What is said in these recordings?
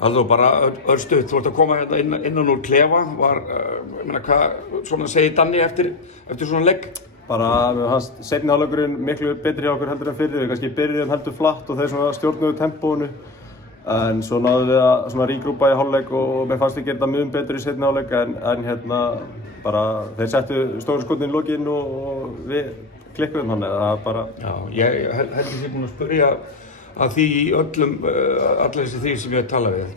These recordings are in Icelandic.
Halldór, bara örstutt, þú ert að koma hérna innan úr klefa, ég meina hvað svona segir Danni eftir svona legg? Bara, hans seinni hálfleikurinn miklu betri hjá okkur heldur en fyrir, við kannski byrjuðum heldur flatt og þeir svona stjórnuðu tempóinu. En svo náðum við að svona rígrúpa í hálfleik og mér fannst við gera þetta mjög betur í seinni hálfleik en hérna bara þeir settu stóru skotin í lokinn og við klikkuðum hann eða bara... Já, ég held að ég búin að spyrja að því í allir þessi því sem ég hef talað við.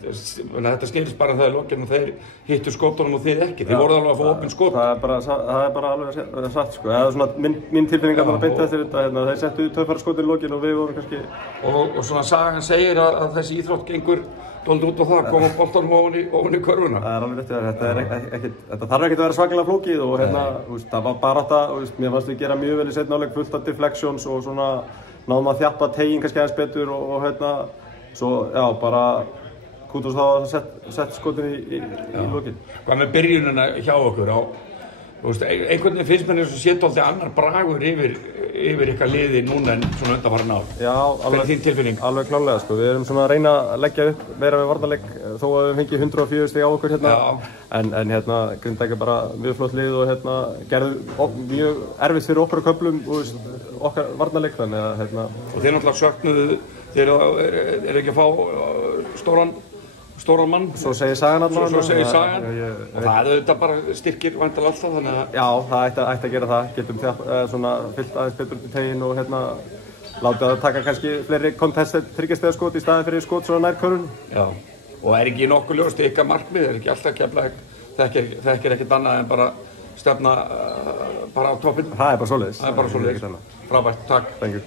Þetta skilist bara það í lokinn og þeir hittu skotunum og þið ekki. Þið voruð alveg að fá opinn skot. Það er bara alveg satt sko. Það er svona mín tilfinning að beint eftir þetta. Þeir settu töffara skotin í lokinn og við vorum kannski... Og svona sagan segir að þessi íþrótt gengur dálítið út á það, koma boltanum ofan í körfuna. Það er alveg rétt. Þetta þarf ekkert að vera svakalega flókið og hérna, það var bara þetta, mér fannst við gera mjög vel í seinni hálfleik, fullt af deflections og svona náðum að þjappa teginn kannski aðeins betur og hérna, svo já, bara kútast þá að sett skotin í lokinn. Hvað með byrjunina hjá okkur á, einhvern veginn finnst mér eins og sé dálítið annar bragur yfir ykkar liði núna en svona undanfarin ár. Já, hver er þín tilfinning? Alveg klárlega sko, við erum svona að reyna að leggja upp meira með varnarleik þó að við fengið 104 stig á okkur hérna. En hérna Grindavík er bara mjög flott lið og hérna gerðu mjög erfitt fyrir okkar köflum og okkar varnarleik þannig að hérna. Og þeir náttúrulega söknuðu, þeir eru ekki að fá stóran mann. Svo segir sagan allavega. Svo segir sagan. Og það er auðvitað bara styrkir væntanlega alltaf þannig að... Já, það ætti að gera það. Getum svona fyllt aðeins betur til teginn og hérna látið að taka kannski fleiri contested þriggjastigaskot í staðinn fyrir skot svona nær körfunni. Já, og er ekki nokkuð ljóst ykkar markmið, er ekki alltaf Keflavík, þekkir ekkert annað en bara stefna bara á toppinn. Það er bara svoleiðis. Það er bara svoleiðis. Frábært, takk. Thank you.